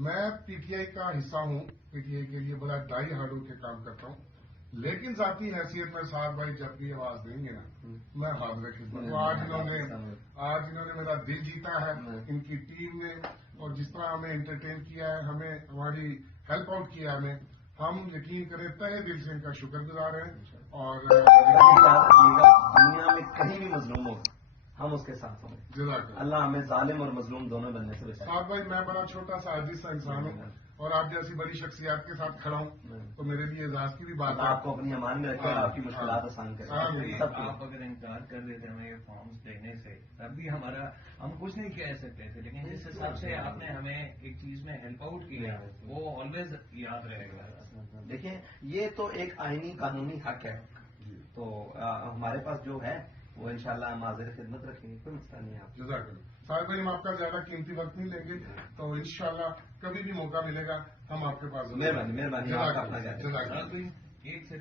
میں P T I کا حصہ ہوں، پی ٹی آئی کے لیے بڑا ڈائی ہارڈ ہو کے کام کرتا ہوں، لیکن ذاتی حیثیت میں صاحب بھائی جب بھی آواز دیں گے نا میں حاضر خدمت ہوں۔ آج انہوں نے میرا دل جیتا ہے، ان کی ٹیم نے، اور جس طرح ہمیں انٹرٹین کیا ہے، ہمیں ہماری ہیلپ آؤٹ کیا ہمیں، ہم یقین کریں تہہ دل سے ان کا شکر گزار ہیں۔ اور دنیا میں کہیں بھی مظلوم ہو ہم اس کے ساتھ ہوں گے۔ جزاک اللہ۔ اللہ ہمیں ظالم اور مظلوم دونوں بننے سے بچائے۔ صاحب بھائی میں بڑا چھوٹا سا عاجز سا انسان ہوں، اور آپ جیسی بڑی شخصیات کے ساتھ کھڑا ہوں تو میرے لیے اعزاز کی بھی بات ہے۔ آپ کو اپنی امان میں رکھے اور آپ کی مشکلات آسان کریں۔ آپ اگر انکار کر دیتے ہمیں یہ فارمز دینے سے تب بھی ہم کچھ نہیں کہہ سکتے تھے، لیکن جس حساب سے آپ نے ہمیں ایک چیز میں ہیلپ آؤٹ کیا وہ آلویز یاد رہے گا۔ دیکھیں یہ تو ایک آئینی قانونی حق ہے، تو ہمارے پاس جو ہے وہ انشاءاللہ ہم حاضر خدمت رکھیں گے، کوئی مسئلہ نہیں ہے۔ آپ جزاک اللہ۔ صاحب بھائی ہم آپ کا زیادہ قیمتی وقت نہیں لیں گے، تو انشاءاللہ کبھی بھی موقع ملے گا ہم آپ کے پاس۔ مہربانی جزاک اللہ۔ ایک سے